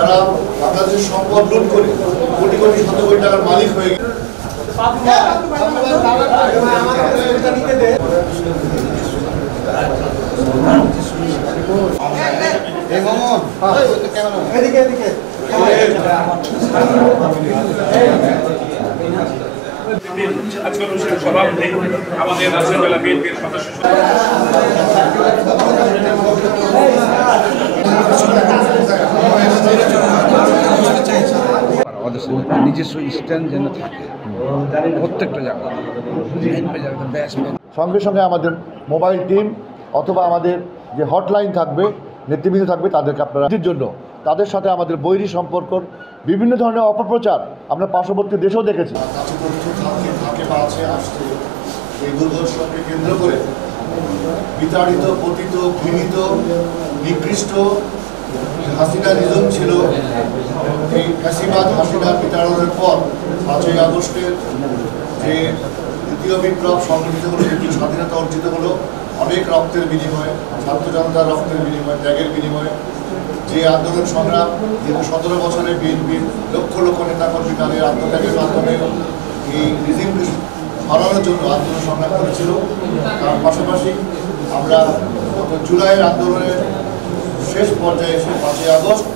যারা বাংলাদেশের সম্পদ লুট করে কোটি কোটি শত কোটি টাকার মালিক হয়ে গেছে। আজকের অনুষ্ঠানের সভাপতি আমাদের রাজশাহী জেলা বিএনপির সদস্য আমাদের নিজস্ব স্ট্যান্ড যেন থাকে প্রত্যেকটা জায়গায়। সঙ্গে সঙ্গে আমাদের মোবাইল টিম অথবা আমাদের যে হটলাইন থাকবে, নেতৃবৃন্দ থাকবে, তাদেরকে আপনারা জন্য তাদের সাথে আমাদের বৈরী সম্পর্ক, বিভিন্ন ধরনের অপপ্রচার আমরা পার্শ্ববর্তী দেশেও দেখেছি। এই দুর্দর্শনকে কেন্দ্র করে বিতাড়িত, পতিত, ঘৃণিত, নিকৃষ্ট হাসিনা নিজম ছিল। এই ফ্যাসিবাদ হাসিনার বিতাড়নের পর 5ই আগস্টের যে দ্বিতীয় বিপ্লব সংগঠিত হলো, দ্বিতীয় স্বাধীনতা অর্জিত হলো অনেক রক্তের বিনিময়ে, ছাত্র জনতার রক্তের বিনিময়ে, ত্যাগের বিনিময়ে। যে আন্দোলন সংগ্রাম দীর্ঘ 17 বছরে বিএনপির লক্ষ লক্ষ নেতাকর্মী তাদের আত্মত্যাগের মাধ্যমে এই রিজিমকে সরানোর জন্য আন্দোলন সংগ্রাম করেছিল। তার পাশাপাশি আমরা গত জুলাইয়ের আন্দোলনের শেষ পর্যায়ে এসে 5ই আগস্ট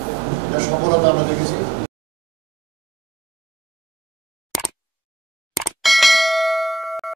এর সফলতা আমরা দেখেছি।